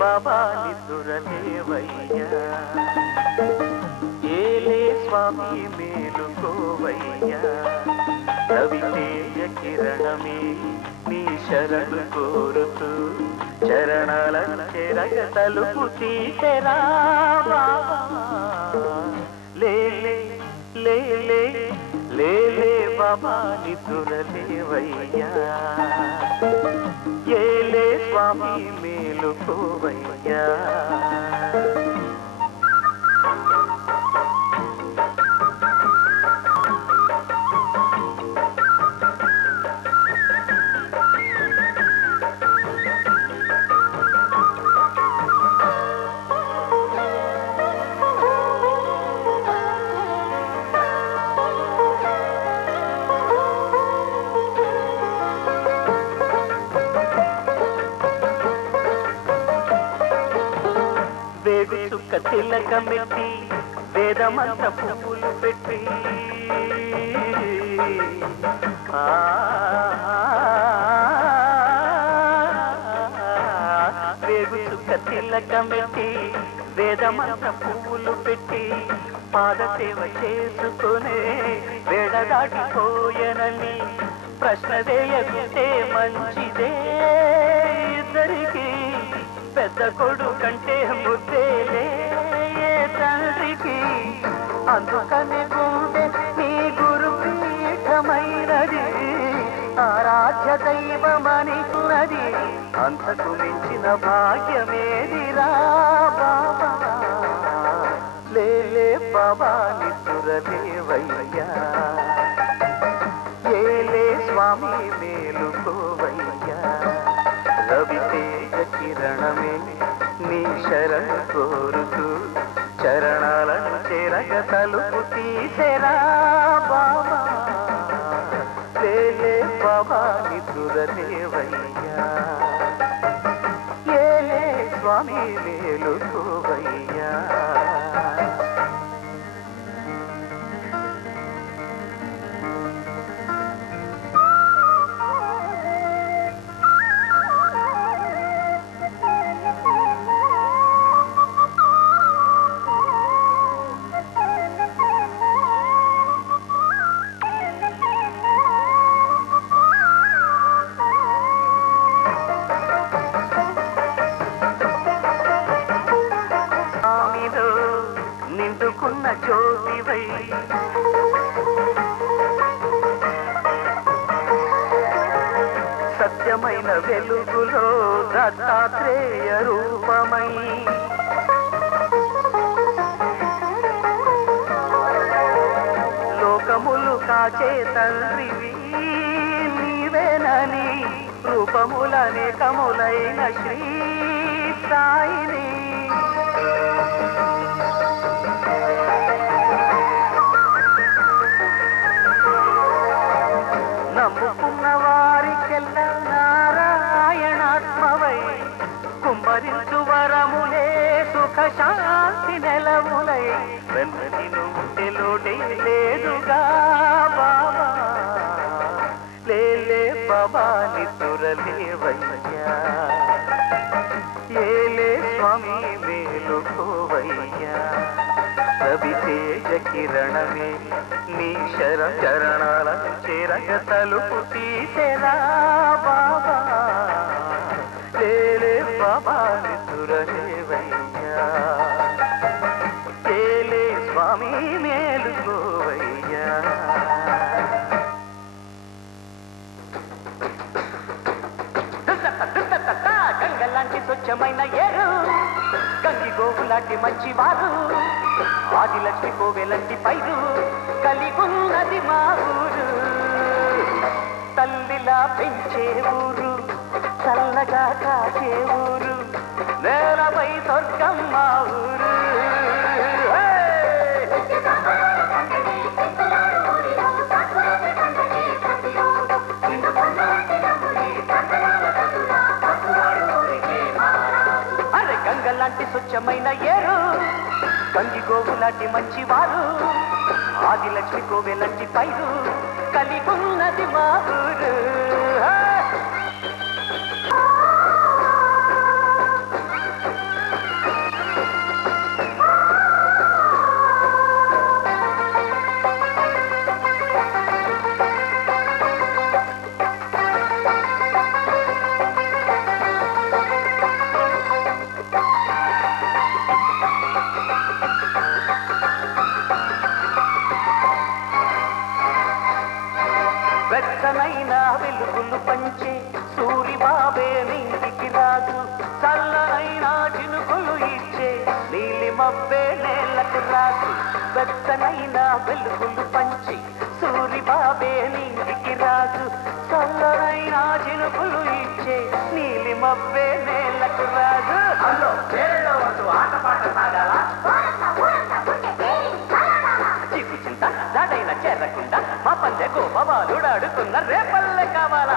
బాబాని దురలేవయ్యా ఏలే స్వామి మేలుకోవయ్యా రవితేజ కిరణమే నీ శరణు కోరుతూ చరణాల చెరగ తలుపు తీసెరా లేలే లేలే లేలే బాబాని దురలేవయ్యా ఏలే స్వామి మేలుకోవయ్యా తిలకమెట్టి వేదమంత్ర పువ్వులు పెట్టి వేగు చుక్క తిలకమెట్టి వేదమంత పువ్వులు పెట్టి పాదసేవ చేసుకునే వేడ దాటిపోయనని ప్రశ్న వేయకుంటే మంచిదే ఇద్దరికి పెద్ద కొడుకంటే ముద్దేలే తండ్రికి అందుకనే గుండె నీ గురు పీఠమైనది ఆరాధ్య దైవమనికున్నది అంతకు మించిన భాగ్యమేదిరా బాబా లేలే బాబా నిద్రలేవయ్యా ఏలే స్వామి మేలుకోవయ్యా రవితేజ కిరణమే నీ శరణు కోరుతూ చరణాలను చేరగ తలుపు తీసెరా బాబా లేలే బాబా నిద్రలేవయ్యా ఏలే స్వామి మేలుకోవయ్యా నిండుకున్న జ్యోతివై సత్యమైన వెలుగులో దత్తాత్రేయ రూపమై లోకములు కాచే తండ్రివి నీవేనని రూపములనేకములైన శ్రీ సాయిని నమ్ముకున్న వారికెల్లా నారాయణాత్మవై కుమ్మరించు వరములే సుఖ శాంతి నెలవులై వెన్నటి నుంటెలోటే లేదుగా బాబా లేలే బాబా నిద్రలేవయ్యా ఏలే స్వామి మేలుకోవయ్యా రవితేజ కిరణమే నీ చరణాలను చేరగ తలుపు తీసెరా బాబా లేలే బాబా నిద్రలేవయ్యా ఏలే స్వామి మేలుకోవయ్యా గంగలాంటి స్వచ్ఛమైన ఏరు గంగి గోవులాంటి మంచివారు ఆదిలక్ష్మి కోవెలంటి పైరు కలిగున్నది మా ఊరు తల్లిలా పెంచే ఊరు చల్లగా కాచే ఊరు నేలపై స్వర్గం మా ఊరు అరే గంగలాంటి స్వచ్ఛమైన ఏరు గంగి గోవులాంటి మంచివారు ఆదిలక్ష్మి కోవెలంటి పైరు కలిగున్నది మా ఊరు వెచ్చనైన వెలుగులు పంచే సూరిబాబే నీటికి రాజు చల్లనైన చినుకులు ఇచ్చే నీలి మబ్బే నేలకు రాజు వెచ్చనైన వెలుగులు పంచి సూరిబాబే నీటికి రాజు చల్లనైన చినుకులు ఇచ్చే నీలి మబ్బే నేలకు రాజు హలో చేలో వద్దు ఆటపాట సాగాలా చిక్కు చింత దాడైన చేరకుండా మా పల్లె గోపవాలుడాడుతున్న రేపల్లె కావాలా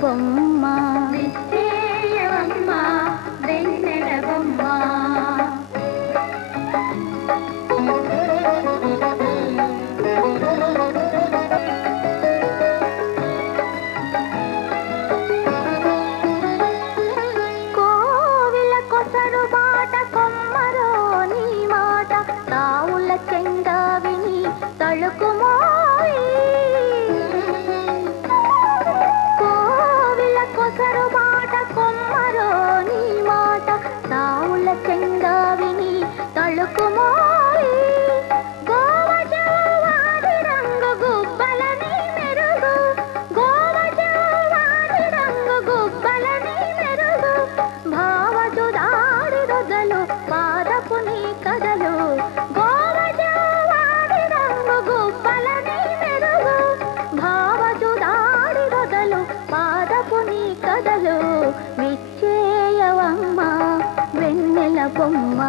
బొమ్మ విచ్చేయవమ్మ వెన్నెల బొమ్మ కోవిల కొసరు బాట కొమ్మరో నీ మాట తావుల చెంగా విని తళుకుమోయి కోవిల కొసరు బాట కొమ్మరో నీ మాట తావుల చెంగా విని తళుకుమోయి గోవజవాడి రంగు గుబ్బలని మెరుగు గోవజవాడి రంగు గుబ్బలని మెరుగు భావజుదాడి రొదలు పాదపు నీ కదలు గోవజవాడి రంగు గుబ్బలని మెరుగు భావజుదాడి రొదలు పాదపు నీ కదలు విచ్చేయవమ్మ వెన్నెల బొమ్మ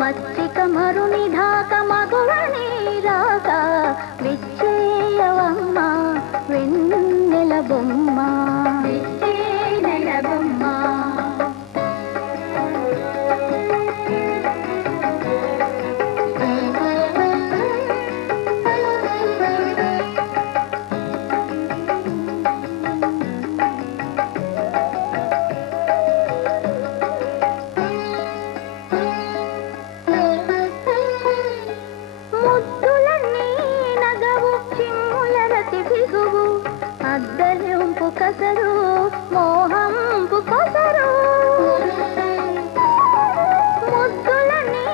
మచ్చిక మరుని ఢాక మగువని రాక విచ్చేయవమ్మ వెన్నెల బొమ్మ విచ్చేనెల బొమ్మ ముద్దులన్నీ నగవు చిమ్ముల రతి బిగువు అద్దలింపు కసరు మోహంపు కొసరు ముద్దులన్నీ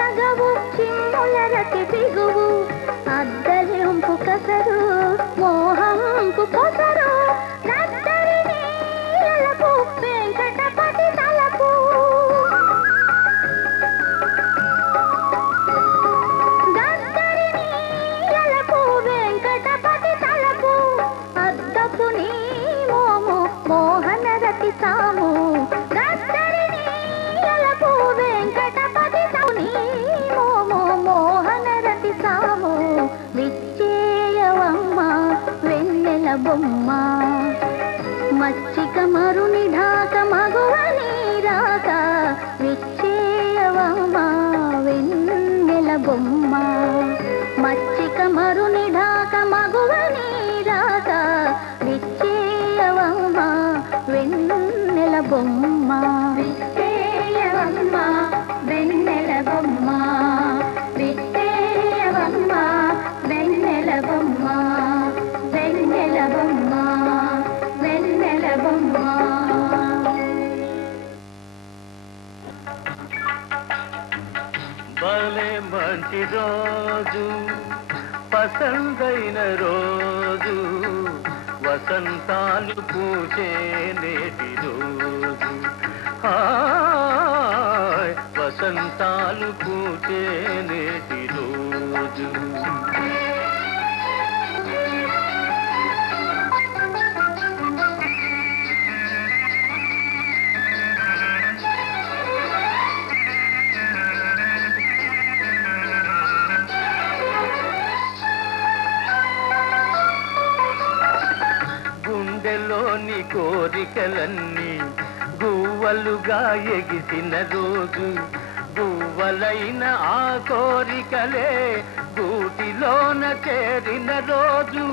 నగవు చిమ్ముల రతి బిగువు అద్దలింపు కసరు మోహంపు కొసరు నద్దరి నీలపు వెంకటపతి తలపు గద్దరి నీలపు వెంకటపతి తలపు అద్దపు నీ మోము మోహన రతి సాము గద్దరి నీలపు వెంకటపతి నీ మోము మోహన రతి సాము విచ్చేయవమ్మ వెన్నెల బొమ్మ మచ్చిక మరుని ఢాక మగువని రాక విచ్చేయవమ్మ వెన్నెల బొమ్మ మచ్చిక మరుని ఢాక మగువని రాక విచ్చేయవమ్మ వెన్నెల బొమ్మ విచ్చేయవమ్మ వెన్నెల బొమ్మ విచ్చేయవమ్మ వెన్నెల బొమ్మ వెన్నెల బొమ్మ వెన్నెల బొమ్మ భలే మంచి రోజు పసందైన రోజు వసంతాలు పూచే నేటి రోజు హాయ్ వసంతాలు పూచే నేటి రోజు గుండెలోని కోరికలన్నీ గువ్వలుగా ఎగిసిన రోజు గువ్వలైన ఆ కోరికలే గూటిలోన చేరిన రోజు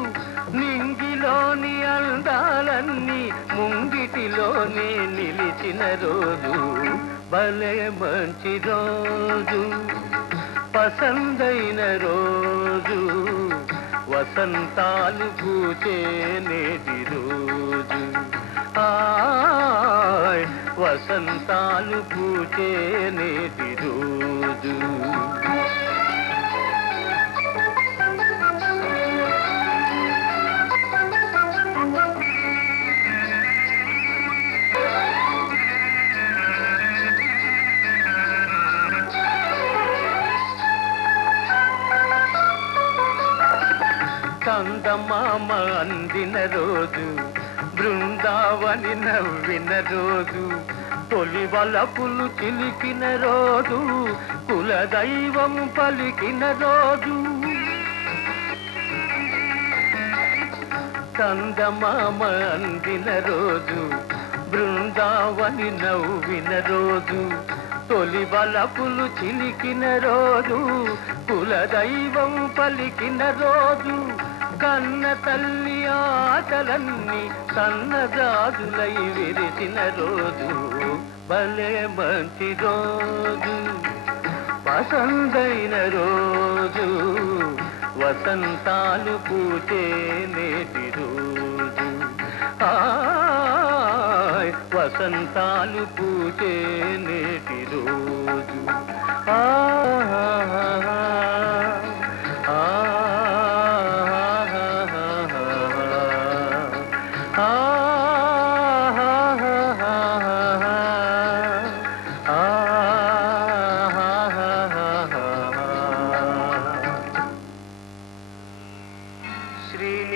నింగిలోని అందాలన్నీ ముంగిటిలోనే నిలిచిన రోజు భలే మంచి రోజు పసందైన రోజు వసంతాలు పూచే నేటి రోజు హాయ్ వసంతాలు పూచే నేటి రోజు చందమామ అందిన రోజు బృందావని నవ్విన రోజు తొలి వలపులు చిలికిన రోజు కులదైవం పలికిన రోజు చందమామ అందిన రోజు బృందావని నవ్విన రోజు తొలి బలపులు చిలికిన రోజు కులదైవం పలికిన రోజు కన్న తల్లి ఆటలన్నీ సన్నజాజులై విరిసిన రోజు భలే మంచి రోజు వసంతైన రోజు వసంతాలు పూచే నేటి రోజు వసంతాలు పూచే నేటి రోజు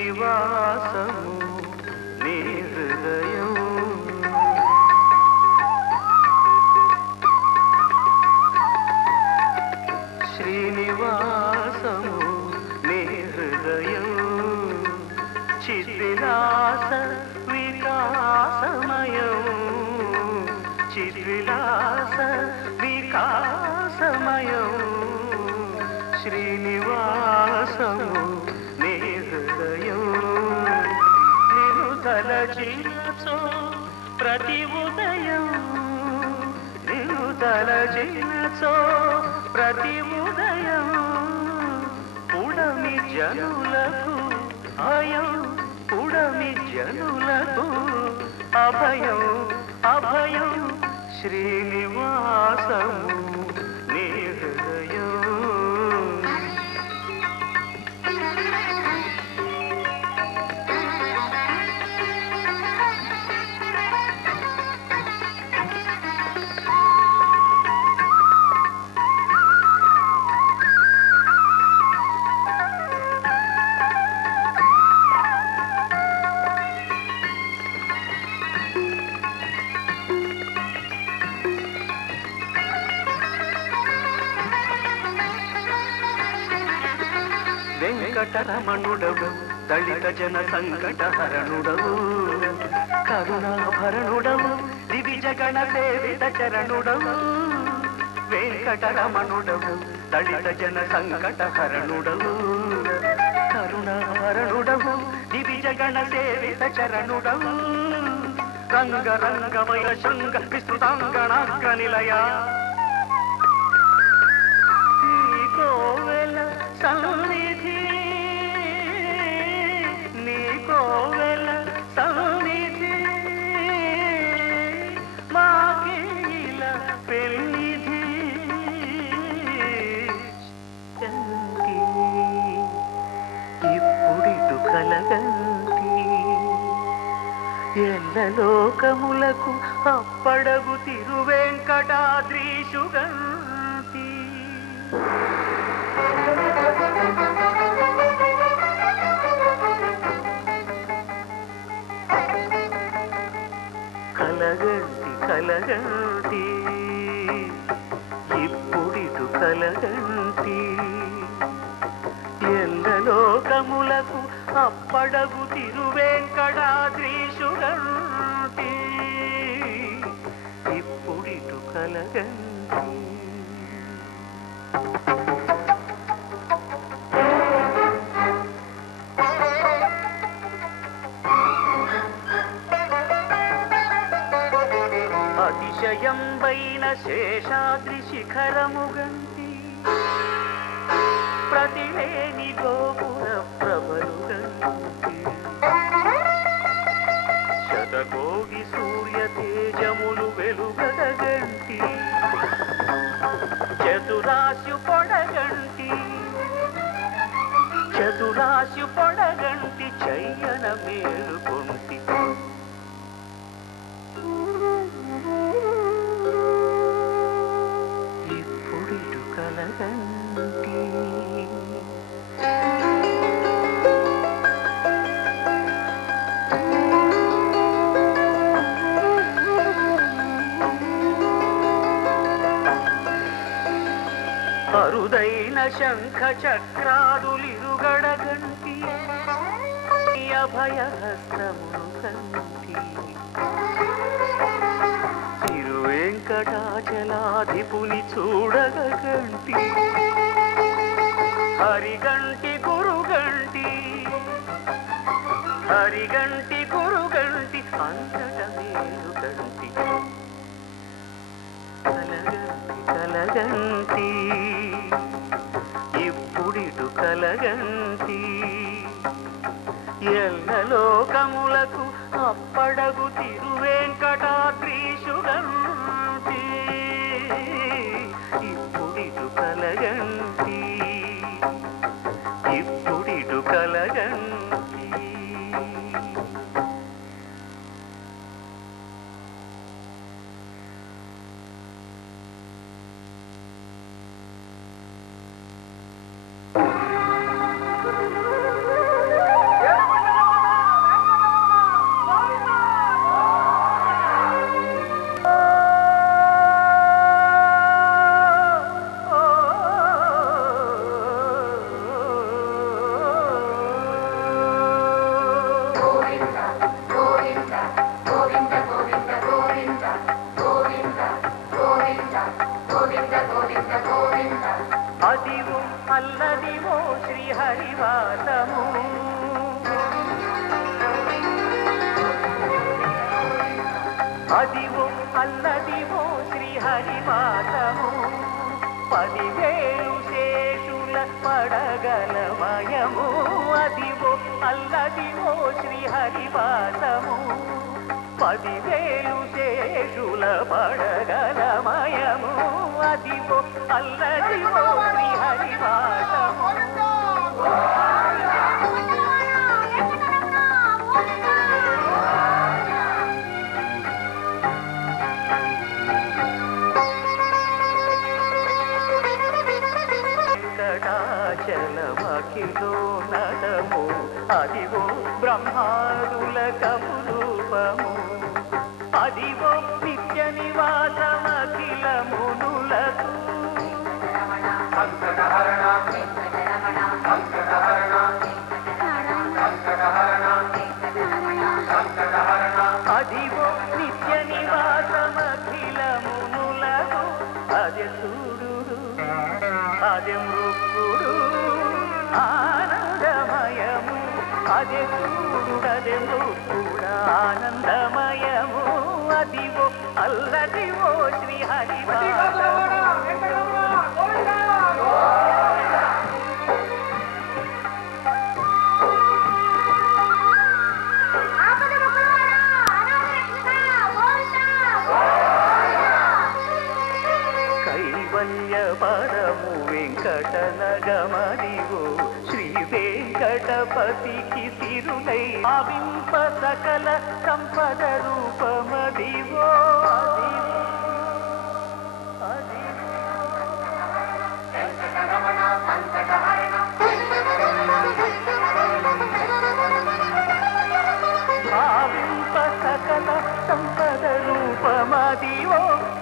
శ్రీనివాసము నీ హృదయం శ్రీనివాసము నీ హృదయం చిద్విలాస వికాసమయం చిద్విలాస వికాసమయం శ్రీనివాసము నీ హృదయం నిన్ను తలచినచో ప్రతి ఉదయం నిన్ను తలచినచో ప్రతి ఉదయం పుడమి జనులకు అయం పుడమి జనులకు అభయం అభయం శ్రీనివాసము నీ హృదయం వెంకటరమణుడవు దళిత జన సంకటహరణుడవు కరుణాభరణుడవు దివిజగణ సేవిత చరణుడవు వెంకటరమణుడవు దళిత జన సంకటహరణుడవు కరుణాభరణుడవు దివిజగణ సేవిత చరణుడవు రంగరంగమయ శృంగ విస్తృతాంగణాగ్ర నిలయ కోవెల సన్నిధి నీ కోవెల సన్నిధి మాకేల పెన్నిధి కంటి ఇప్పుడిటు కలగంటి ఎల్ల లోకములకు అప్పడగు తిరువెంకటాద్రీషుగంటి కలగంటి కలగంటి ఇప్పుడిటు కలగంటి ఎల్ల లోకములకు అప్పడగు తిరువెంకటాద్రీషుగంటి ఇప్పుడిటు కలగంటి అతిశయంబైన శేషాద్రి శిఖరముగంటి ప్రతిలేని గోపుర ప్రభలుగంటి శతకోటి సూర్య తేజములు వెలుగదగంటి చతురాశు పొడగంటి చతురాశు పొడగంటి చయ్యన మేలుకొంటి ఇప్పుడిటు కలగంటి అరుదైన శంఖ చక్రాదులిరుగడగంటి అభయహస్తమును కంటి తిరువెంకటాచలాధిపుని చూడగ కంటి హరిగంటి గురుగంటి హరిగంటి గురుగంటి అంతట మేలు గంటి కలగంటి కలగంటి ఇప్పుడిటు కలగంటి ఎల్లలోకములకు అప్పడగు తిరువెంకటాద్రీశుగంటి ఇప్పుడిటు కలగంటి ఇప్పుడిటు కలగంటి అదివో అల్లదివో శ్రీహరివాసము అదివో అల్లదివో శ్రీహరివాసము 10,000 శేషుల పడగలమయము అదివో అల్లదివో శ్రీహరివాసము 10,000 శేషుల పడగలమయము అదివో అల్లదివో శ్రీహరివాసము వెంకటాచలమఖిలో నడము అదివో బ్రహ్మాదుల కపురూపము అదివో నిత్య నివాసమఖిల మునులకు అదివో నిత్య నివాసమఖిల మునులకు అదే సూర్యుడు అదే మృక్కుడు ఆనందమయము అదే సూర్యుడు అదే మృక్కుడు ఆనందమయము అదివో అల్లదివో శ్రీహరివాసము పరము వెంకటనగమదివో శ్రీ వెంకటపతికి సిరులై ఆవింప సకల సంపద రూపమదివో ఆవింప సకల సంపద రూపమదివో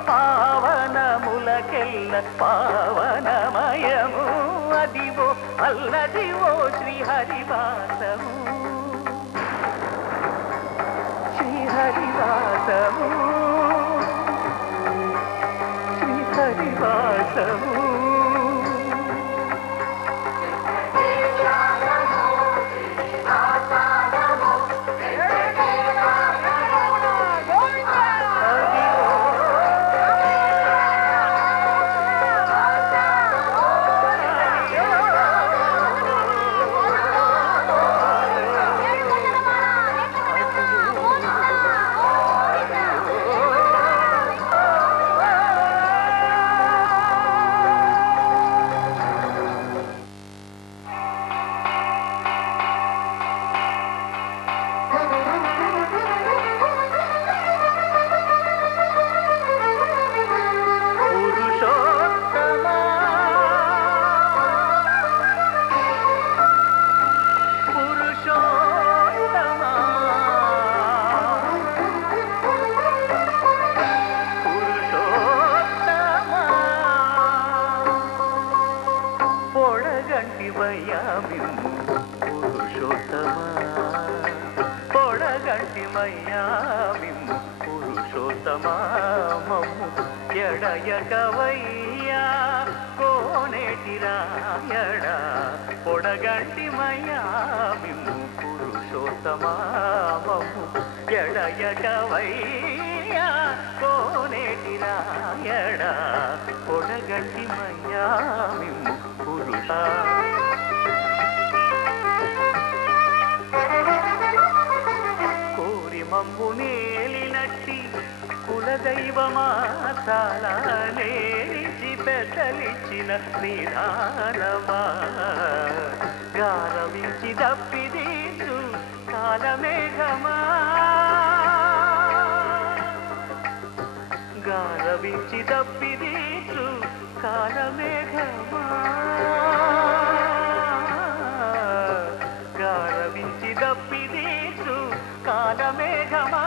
పావనములకెల్ల పావనమయము అదివో అల్లదివో శ్రీహరివాసము శ్రీహరివాసము శ్రీహరివాసము మయ్యా మిమ్ము పురుషోత్తమా మమ్ము ఎడయకవయ్యా కోనేటి రాయడా పొడగంటి మయ్యా మిమ్ము పురుషోత్తమా మమ్ము ఎడయకవయ్యా కోనేటి రాయడా పొడగంటి మయ్యా మిమ్ము పురుష మమ్ము నేలినట్టి కులదైవమా చాలా నేరిచి పెద్దలిచ్చిన నిదానమా గారవించి దప్పిదీసు కాలమేఘమా గారవించి దప్పిదీసు కాలమేఘమా గారవించి దప్పిదీసు కాలమేఘమా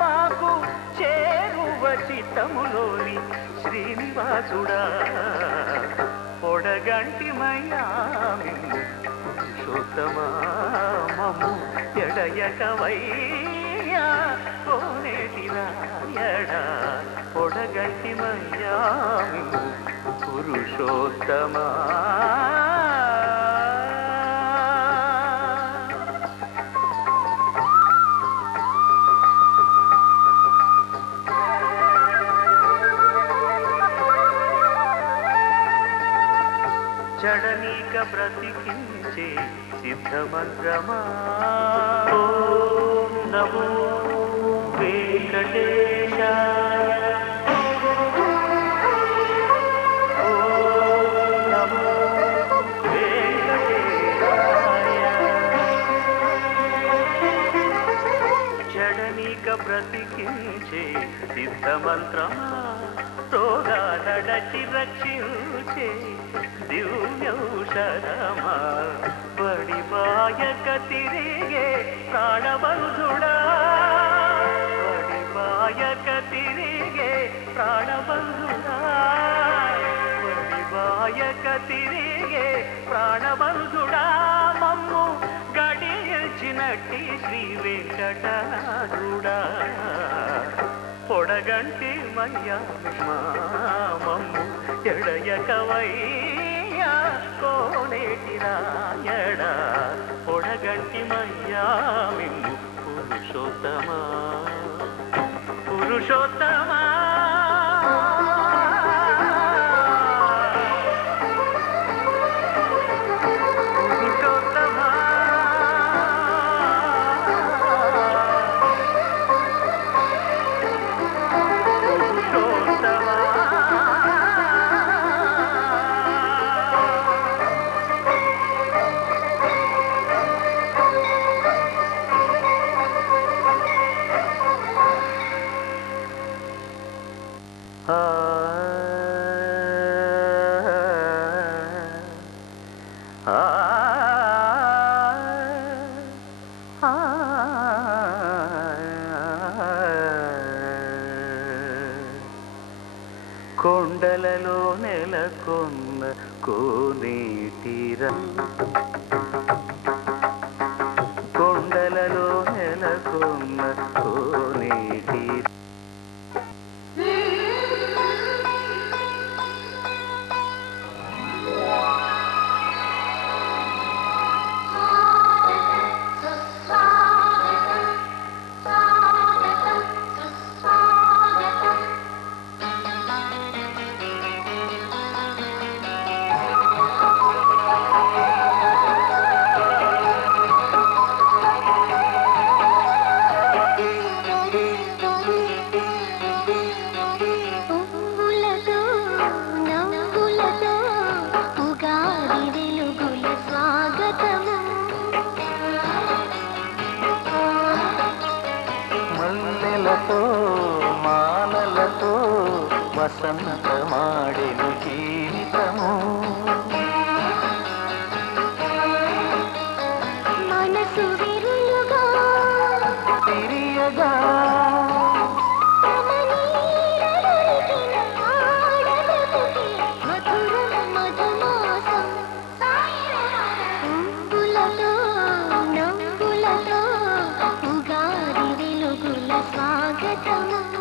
మాకు చేరువ చిత్తములోని శ్రీనివాసుడా పొడగంటి మయ్యా మిమ్ము పురుషోత్తమా మమ్ము ఎడయకవయ్యా కోనేటి రాయడా పొడగంటి మయ్యా మిమ్ము పురుషోత్తమా జడనీక బ్రతికించే సిద్ధమంత్రమా ఓం నమో వెంకటేశాయ ఓం నమో వెంకటేశాయ జడనీక బ్రతికించే సిద్ధమంత్రమా రోగాలడచి రక్షించే దివ్యౌషధమా వడిబాయక తిరిగే ప్రాణబంధుడా వడిబాయక తిరిగే ప్రాణబంధుడా వడిబాయక తిరిగే ప్రాణబంధుడా మమ్ము గడియల్చినట్టి శ్రీ వెంకటనాథుడా పొడగంటి మయ్యా మమ్ము ఎడయకవయ్యా కోనేటి రాయడా పొడగంటి మయ్యా మిమ్ము పురుషోత్తమా పురుషోత్తమా కొండలలో నెలకొన్న కోనేటిరా కొండలలో నెలకొన్న కోనేటిరా మాలలతో వసంతమాడెను జీవితము మనసు విరులుగా తిరియగా స్వాగతము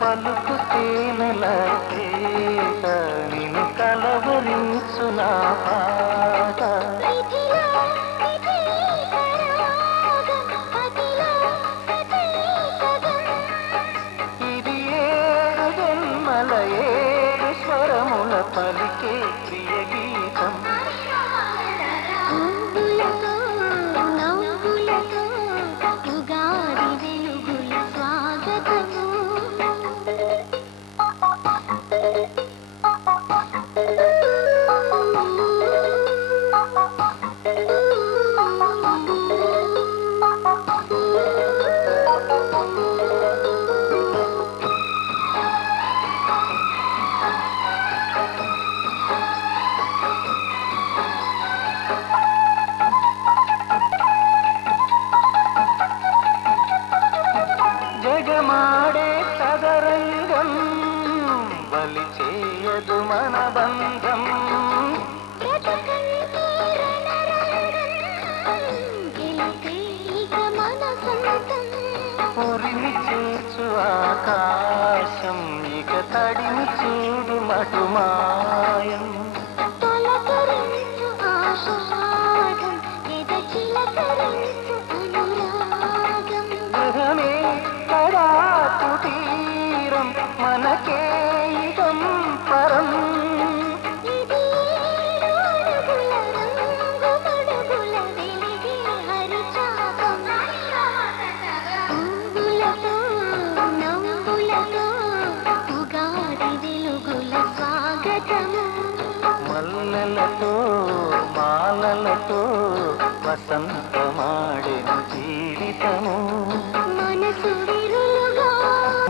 పలుకు తేనెల కేక నిన్ను కలవరించు నా పాట ఇది ఏడు జన్మల ఏడు స్వరముల పలికే ప్రియ గీతం జగమాడే సదరంగం బలి చేయదు మన బంధం పురిమి చేర్చు ఆకాశం ఇక తడిని చూడు మటుమాయం గృహమే కడా కుటీరం మనకే ఇదం పరం మల్లెలతో మాలలతో వసంతమాడెను జీవితము మనసు విరులుగా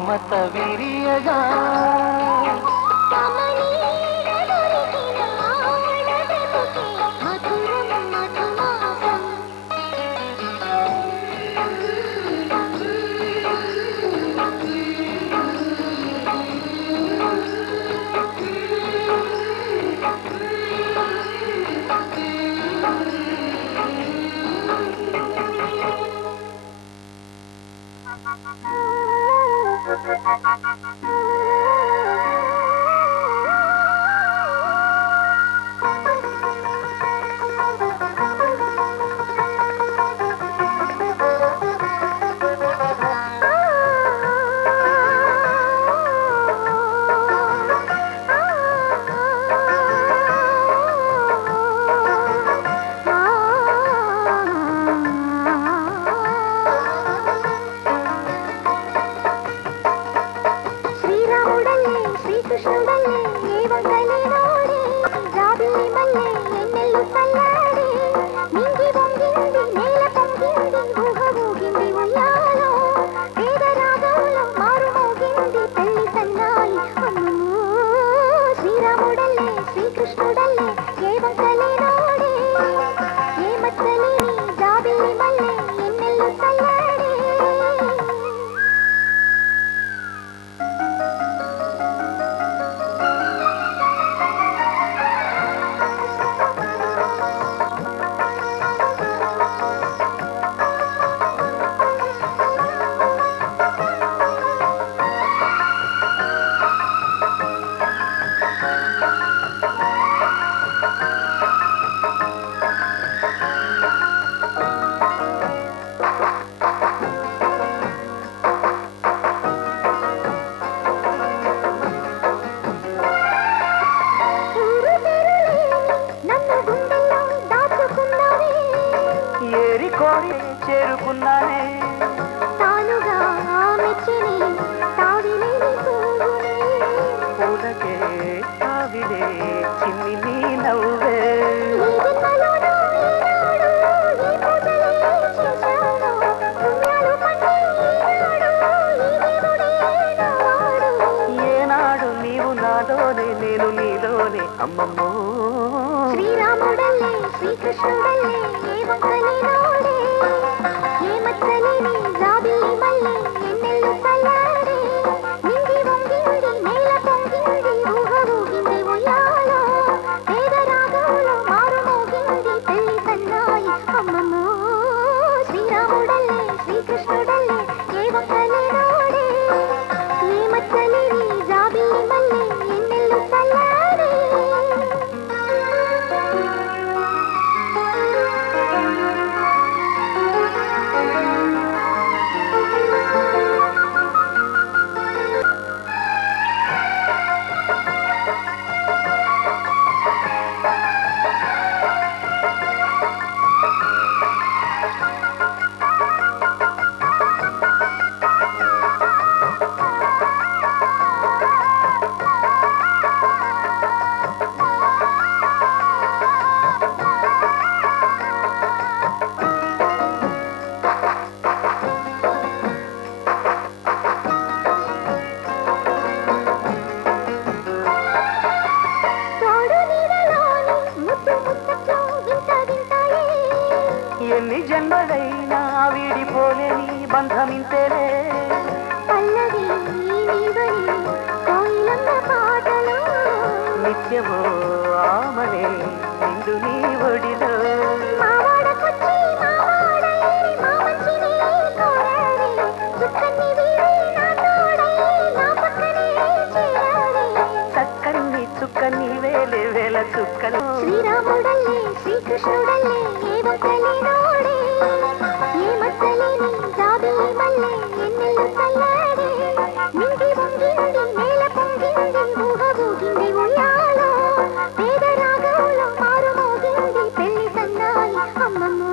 మత విరియగా మధురం మధుమాసం శ్రీ అమ్మమ్మో శ్రీరాముడల్లే శ్రీకృష్ణుడల్లే ఏ వంకలేనోడే ఏ మచ్చలేని జాబిల్లి మల్లె ఎన్నెల్లు చల్లాడే నింగి వంగింది నేల పొంగింది ఊహ ఊగింది ఉయ్యాలో పేద రాగంలో మారు మోగింది పెళ్లి సన్నాయి అమ్మమ్మో శ్రీరాముడల్లే శ్రీకృష్ణుడల్లే ఏ వంకలేనోడే ఏ మచ్చలేని జాబిల్లి మల్లె ఎన్నెల్లు చల్లాడే ఎన్ని జన్మలైనా వీడిపోలేని బంధమింతేలే పల్లవి నీవని కోయిలమ్మ పాటలో నిత్యమో ఆమనే నిండు నీ ఒడిలో మావాడకొచ్చి మావాడై మా మంచిని కోరాడే చుక్కని వీడి నా తోడై నా పక్కనే చేరాడే చక్కని చుక్కని వేలే వేల చుక్కలు శ్రీరాముడల్లే శ్రీకృష్ణుడల్లే ఏ వంకలేనోడే ఏ మచ్చలేని జాబిల్లి మల్లె ఎన్నెల్లు చల్లాడే నింగి వంగింది నేల పొంగింది ఊహ ఊగింది ఉయ్యాలో పేద రాగంలో మారు మోగింది పెళ్లి సన్నాయి అమ్మమ్మో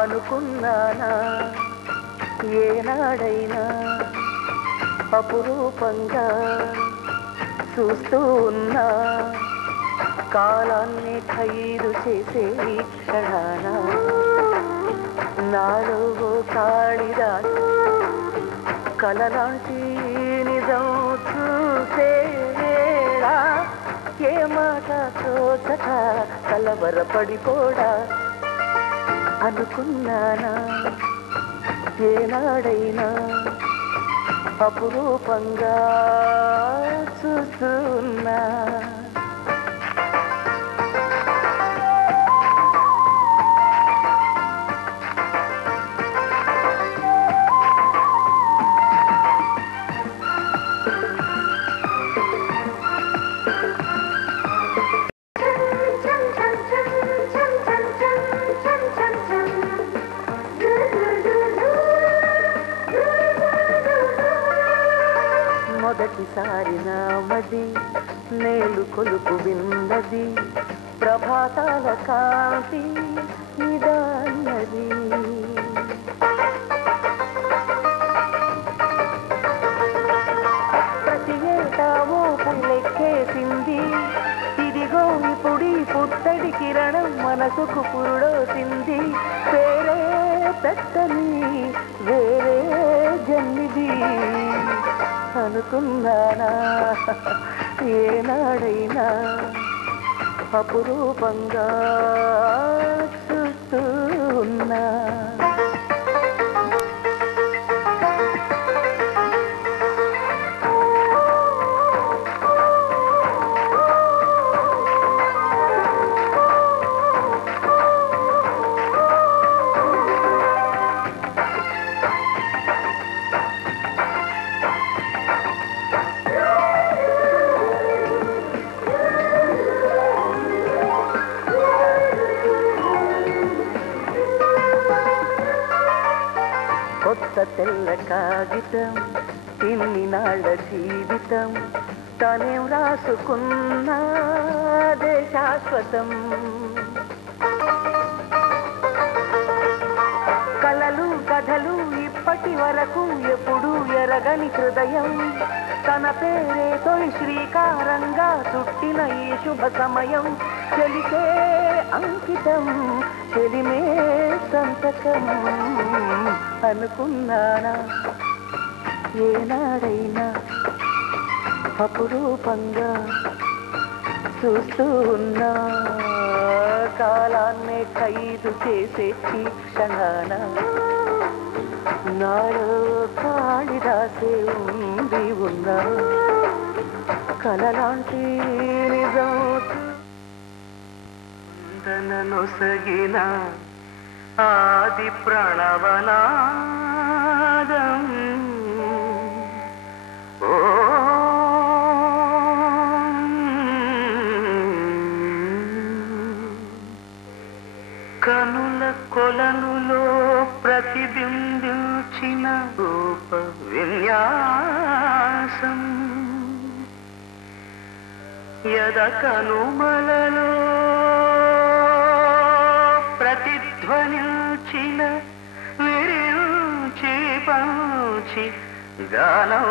అనుకున్నానా ఏనాడైనా అపురూపంగా చూస్తూ ఉన్నా కాలాన్ని ఖైదు చేసే ఈ క్షణాన నాలో కాళిదా కలలాంటి నిజం చూసే వేళ ఏ మాట తోచక కలవరపడిపోడా అనుకున్నానా ఏనాడైనా అపురూపంగా చూస్తున్నా మొదటిసారి నామది నేలు కొలుపు విన్నది ప్రభాతాల కాంతి ఇదన్నది ప్రతి ఏటా ఊపు లెక్కేసింది ఇదిగో ఇప్పుడి పుట్టడి కిరణం మనసుకు పురుడోసింది వేరే పెట్టని వేరే జన్మిది అనుకున్నానా ఏనాడైనా అపురూపంగా చూస్తూ ఉన్నా కొత్త తెల్ల కాగితం ఇన్ని నాళ్ళ జీవితం తానేం రాసుకున్నదే శాశ్వతం. కలలు కథలు ఇప్పటి వరకు ఎప్పుడు ఎరగని హృదయం తన పేరే తొలి శ్రీకారంగా చుట్టిన ఈ శుభ సమయం. చెలికే అంకితం చెలిమే సంతకం అనుకున్నానా ఏనాడైనా అపురూపంగా చూస్తూ ఉన్నా కాలాన్నే ఖైదు చేసే ఈ క్షణాన నాలో కాళిదాసే ఉంది ఉన్నా కలలాంటి నిజం నొసగిన ఆది ప్రణవనాదం ఓ కనుల కొలనులో ప్రతిబింబించిన రూప విన్యాసం యద కనుమలలో ప్రతిధ్వనించిన విరించి పంచి గానం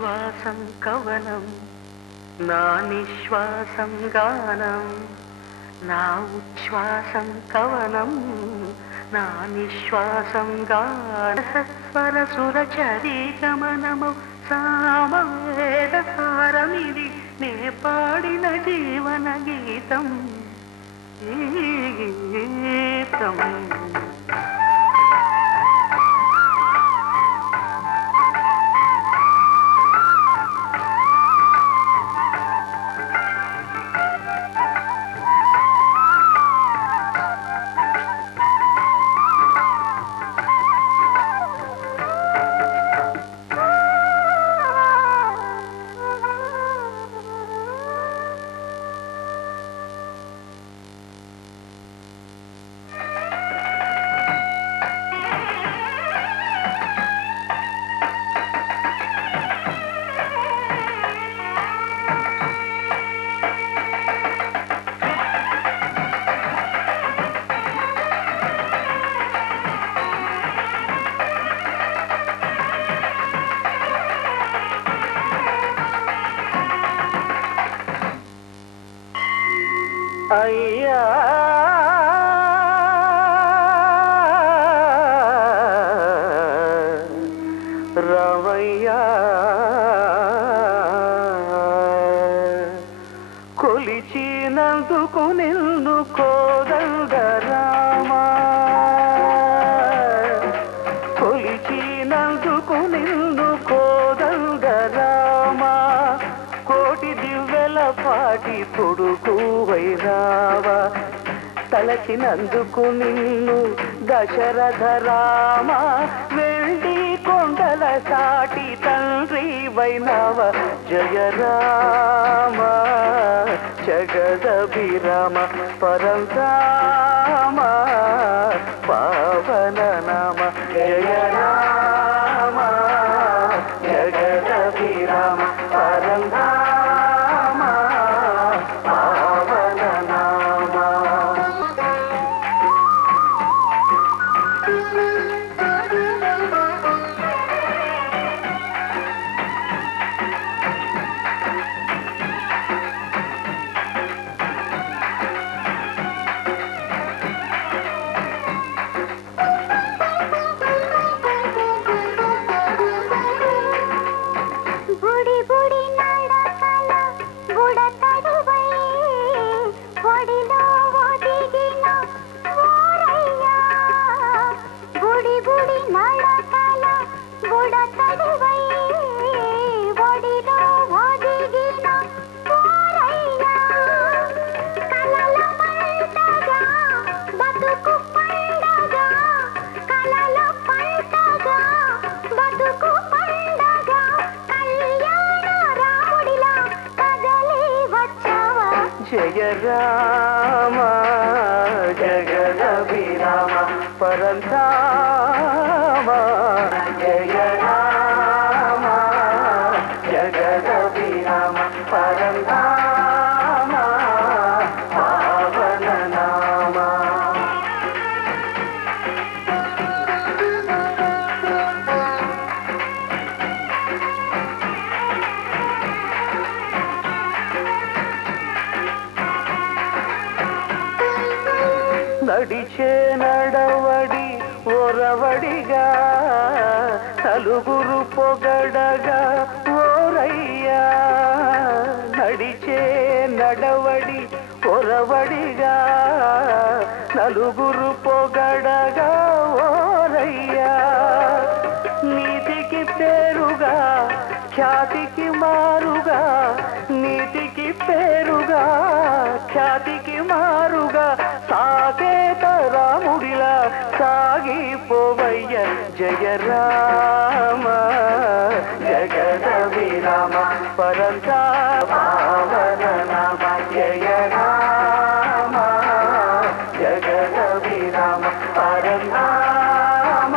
ఉచ్ఛ్వాసం కవనం నా నిశ్వాసం గానం నా ఉచ్ఛ్వాసం కవనం నా నిశ్వాసం గానస్వర సుర చరీ గమనము సామవేదసారమిది నే పాడిన జీవన గీతం ఈ గీతం అయ్యా రవయ్యా కొలిచినందుకు నిన్ను కోదండ రామా కొలిచినందుకు నిన్ను కోదండ రామా కోటి దివ్వెల పాటి కొడుకు వైరావా తలచినందుకు నిన్ను దశరథ రామ వెండి కొండల సాటి తండ్రి వైనవ జయ రామ జగదభిరామ పరంధామ పావన నామ జయ రామ జగదభిరామ పరంధామ పావన నామ బుడి బుడి నడకల బుడతడువై బొడిలో ఒదిగిన ఓరయ్యా బుడి బుడి నడకల బుడతడువై బొడిలో ఒదిగిన ఓరయ్యా కలల మంటగా బతుకు పండగా కలల పంటగా బతుకు పండగా కళ్యాణ రాముడిలా కదలి వచ్చావా జయ రామ జగదభిరామ పరంధామ జయ రామ జగదభిరామ పరంధామ పావన నామ నడిచే నడవడి ఒరవడిగా నలుగురు పొగడగా ఓరయ్యా నడిచే నడవడి ఒరవడిగా నలుగురు పొగడగా ఓరయ్యా నీతికి పేరుగా ఖ్యాతికి మారుగా నీతికి పేరుగా ఖ్యాతికి మారుగా సాకేత రాముడిలా సాగిపోవయ్య జయ రామ జగదభిరామ పరంతా పావన నామ జయ రామ జగదభిరామ పరంధామ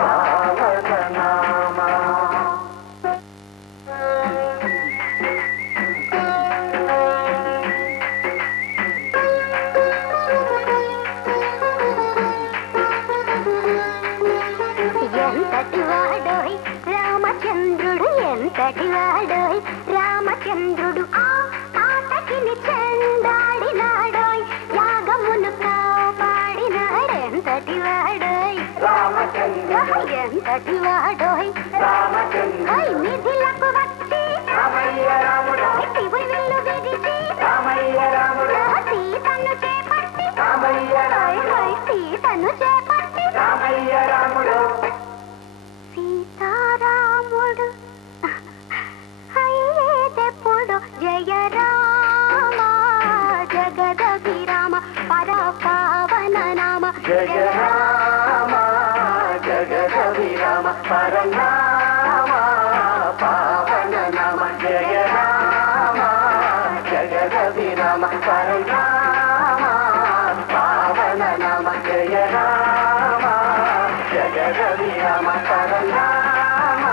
పావన నామ ఎంత ఎంతటివాడోయ్ రామచంద్రుడు ఆ తాతకిని చెందాడినాడోయ్ యాగమును కాపాడినాడు ఎంతటివాడోయ్ రామచంద్రుడు ఎంతటివాడోయ్ రామచంద్రుడు నిధిలకు వచ్చి రామయ్య రాముడు శివుని విల్లు విరిచి రామయ్య రాముడు సీతను చేపట్టి రామయ్య రాముడు సీతను చేపట్టి రామయ్య రాముడు సీతారాముడు అయ్యేదెప్పుడు జయ రామ జగదభిరామ పర పావన నామ జయ రామ జగదభిరామ పరనామ పావన నామ జయ రామ జగదభిరామ పరనామ పావన నామ జయ రామ జగదభిరామ పరనామ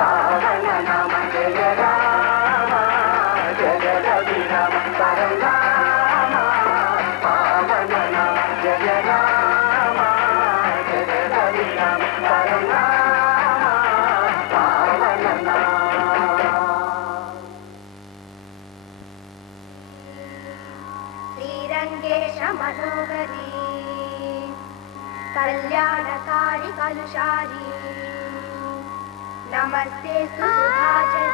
పావన నామ జయ రామ జగదభిరామ పరనామ పావన నామ జయ రామ జగదభిరామ పరనామ పావన నామ శ్రీరంగేశ మనోహరి కళ్యాణకారి కలుషారి నమస్తే సుధాజరి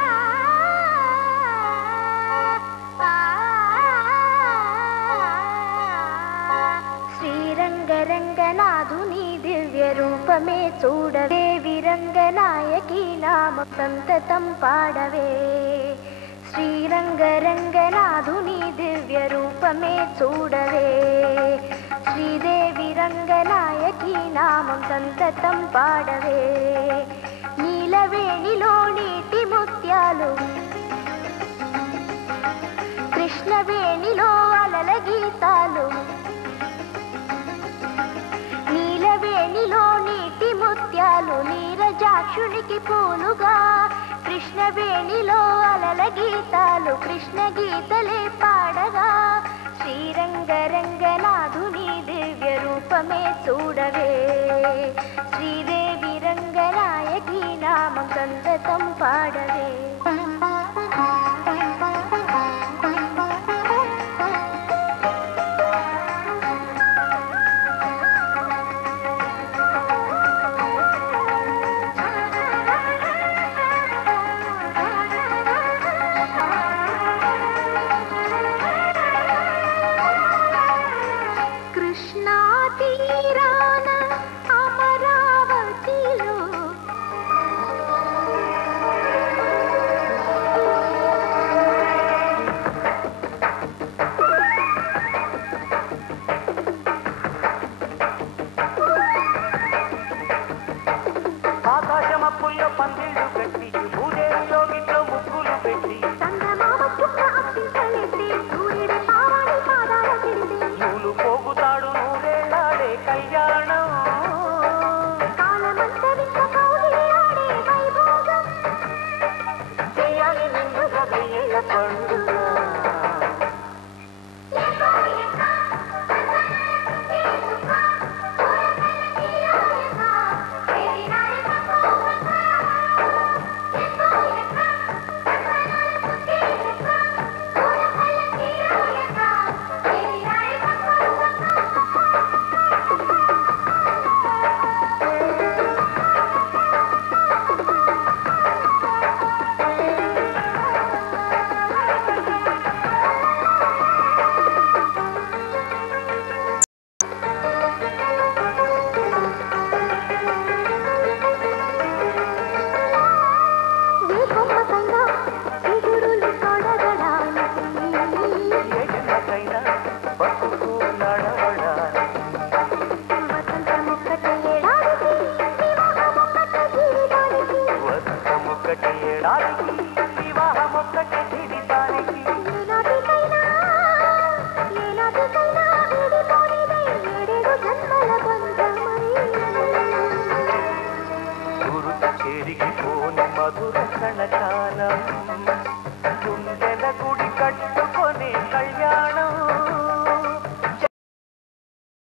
శ్రీరంగరంగనాథుని దివ్య రూపమే చూడవే విరంగనాయకి నామ సంతతం పాడవే శ్రీరంగరంగనాథుని దివ్య రూపమే చూడవే శ్రీదేవి రంగనాయకి నామం సంతతం పాడవే నీలవేణిలో నీటి ముత్యాలు కృష్ణవేణిలో అలల గీతాలు నీలవేణిలో నీటి ముత్యాలు నీరజాక్షునికి పూలుగా కృష్ణవేణిలో అలల గీతాలు కృష్ణ గీతలే పాడగా శ్రీరంగరంగనాథుని దివ్య రూపమే చూడవే శ్రీదేవి రంగనాయకి నామం సంతతం పాడవే